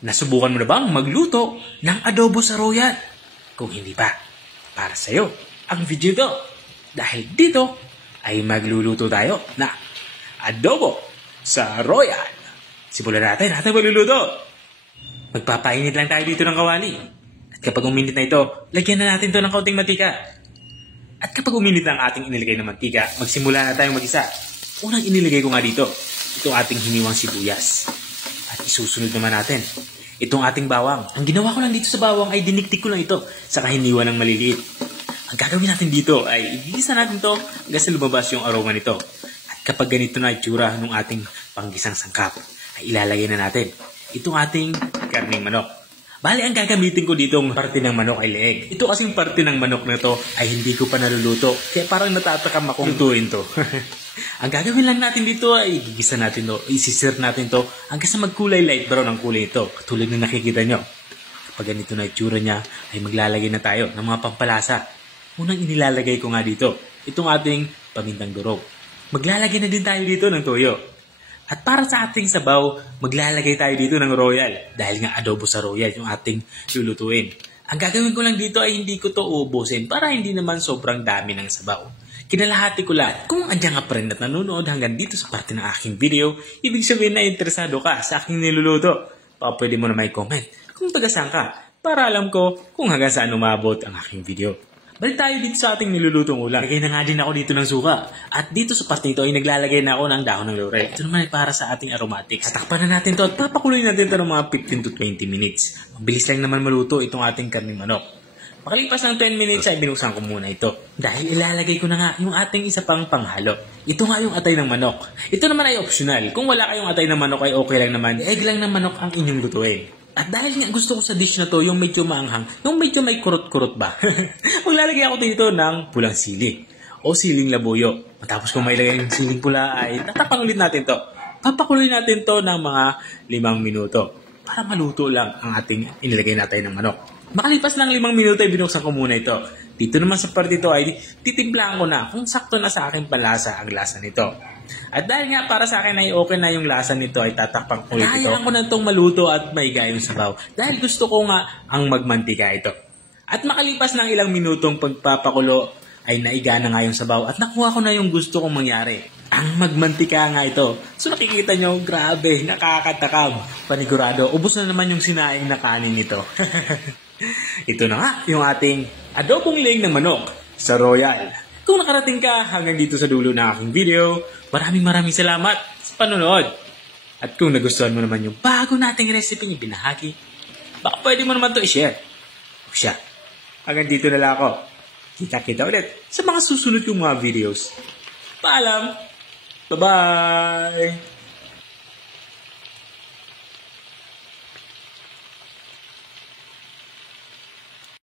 Nasubukan mo na bang magluto ng adobo sa Royal? Kung hindi pa, para sa'yo ang video to. Dahil dito ay magluluto tayo na adobo sa Royal. Simulan natin ating magluluto. Magpapainit lang tayo dito ng kawali. At kapag uminit na ito, lagyan na natin to ng kaunting mantika. At kapag uminit na ang ating inilagay na mantika, magsimula na tayong mag-isa. Unang inilagay ko nga dito, itong ating hiniwang sibuyas. At isusunod naman natin itong ating bawang. Ang ginawa ko lang dito sa bawang ay diniktik ko lang ito sa kahiniwa ng maliliit. Ang gagawin natin dito ay igisa natin ito hanggang sa lumabas yung aroma nito. At kapag ganito na itsura ng ating panggisang sangkap, ay ilalagay na natin itong ating karning manok. Bali, ang gagamitin ko ditong parte ng manok ay leeg. Ito kasing parte ng manok na to ay hindi ko pa naluluto. Kaya parang natatakam akong lutuin to. Ang gagawin lang natin dito ay gigisa natin to, isisir natin to hanggang sa magkulay light brown ang kulay ito. Katulad na nakikita nyo. Kapag ganito na itsura niya, ay maglalagay na tayo ng mga pampalasa. Unang inilalagay ko nga dito, itong ating pamintang durog. Maglalagay na din tayo dito ng toyo. At para sa ating sabaw, maglalagay tayo dito ng Royal. Dahil nga adobo sa Royal yung ating lulutuin. Ang gagawin ko lang dito ay hindi ko to ubusin para hindi naman sobrang dami ng sabaw. Kinalahati ko lang. Kung andyan ka pa rin at nanonood hanggang dito sa parte ng aking video, ibig sabihin na interesado ka sa aking niluluto. Baka pwede mo na may comment kung taga-saan ka para alam ko kung hanggang saan umabot ang aking video. Balik tayo dito sa ating nilulutong ulam. Lagay na nga din ako dito ng suka. At dito sa parte ito ay naglalagay na ako ng dahon ng laurel. Ito naman ay para sa ating aromatics. Tatakpan na natin to at papakuloy natin ito ng mga 15 to 20 minutes. Mabilis lang naman maluto itong ating karning manok. Makalipas ng 10 minutes ay binuksan ko muna ito. Dahil ilalagay ko na nga yung ating isa pang panghalo. Ito nga yung atay ng manok. Ito naman ay optional. Kung wala kayong atay ng manok ay okay lang naman. Egg lang ng manok ang inyong lutuin. At dahil nga gusto ko sa dish na to, yung medyo maanghang, yung medyo may kurot-kurot ba? Maglalagay ako dito ng pulang sili o siling labuyo. Matapos kung mailagay ng siling pula ay tatapan ulit natin to. Papakuloy natin to ng mga 5 minuto para maluto lang ang ating inilagay natin ng manok. Makalipas ng 5 minuto ay binuksan ko muna ito. Dito naman sa part ito ay titimplahan ko na kung sakto na sa aking panlasa ang lasa nito. At dahil nga para sa akin ay okay na yung lasa nito ay tatakpan ko ulit ito. Hayaan ko na itong maluto at may gayong sabaw. Dahil gusto ko nga ang magmantika ito. At makalipas ng ilang minutong pagpapakulo ay naiga na nga yung sabaw at nakuha ko na yung gusto kong mangyari. Ang magmantika nga ito. So nakikita nyo, grabe, nakakatakam. Panigurado, ubos na naman yung sinaing na kanin nito. Ito na nga yung ating adobong leeg ng manok sa Royal. Kung nakarating ka hanggang dito sa dulo ng aking video, maraming salamat sa panonood. At kung nagustuhan mo naman yung bago nating recipe na binahagi, baka pwede mo naman to i-share. O siya, hanggang dito na lang ako. Kita-kita ulit sa mga susunod kong mga videos. Paalam! Bye-bye!